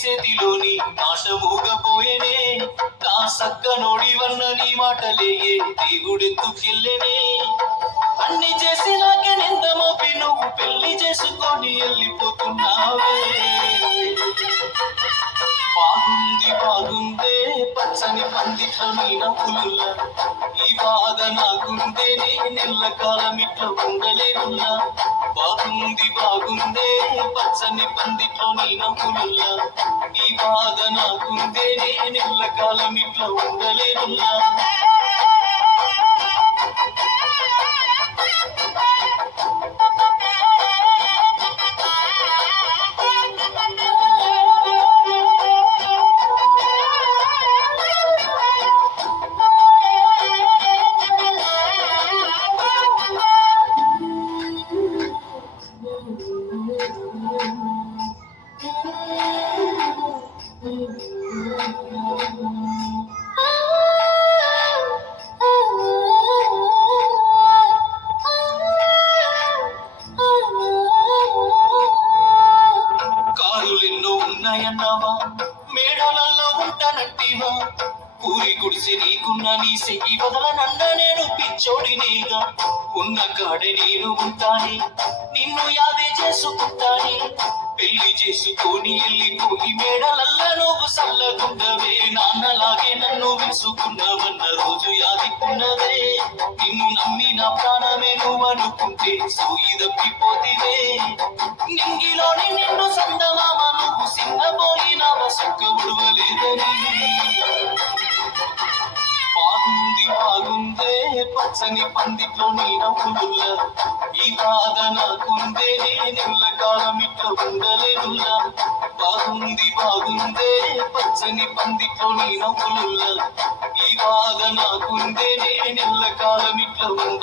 చేతిలోని మాట మూగపోయేనే నా సక్క నోడివన్న నీ మాటలేయే దేవుడెత్తుకెళ్ళేనే అన్ని చేసి నాకే నింద మోపి నువ్వు పెళ్లి చేసుకొని వెళ్ళిపోతున్నావే బాగుంది బాగుందే పచ్చని పందిట్లో నీ నవ్వులుల్లా ఈ బాధ నాకుందే నెల్ల కాలం ఇట్లా ఉండలేనుల్లా బాగుంది బాగుందే పచ్చని పందిట్లో నీ నవ్వులుల్లా ఈ బాధ నాకుందే నెల్ల కాలం ఇట్లా ఉండలేనుల్లా కారులెన్నో ఉన్నాయన్నావా మేడలల్లో ఉంటానంటివా పూరి గుడిసి నీకున్న నీ సెయ్యి వదలనన్న నేను పిచ్చోడినేగా ఉన్న కాడే నేను ఉంటానే నిన్ను యాదే చేసుకుంటానే పెళ్లి చేసుకొని వెళ్ళిపోయి మేడలల్లా నువ్వు సల్లగుండవే నాన్నలాగే నన్ను విసుకున్నావన్న రోజు యాదికున్నదే నిన్ను నమ్మి నా ప్రాణమే నువ్వు అనుకుంటే సూయి తప్పిపోతివే నింగిలోని నిన్ను సందమామ నువ్వు సింగపోయినావ సొక్క ఉడవలేదని బాగుంది బాగుందే పచ్చని పందిట్లో నీ నవ్వులుల్లా ఈ బాధ నాకుందే నెల్ల కాలం ఇట్లా ఉండలేనుల్లా బాగుంది బాగుందే పచ్చని పందిట్లో నీ నవ్వులుల్లా ఈ బాధ నాకుందే నెల్ల కాలం ఇట్లా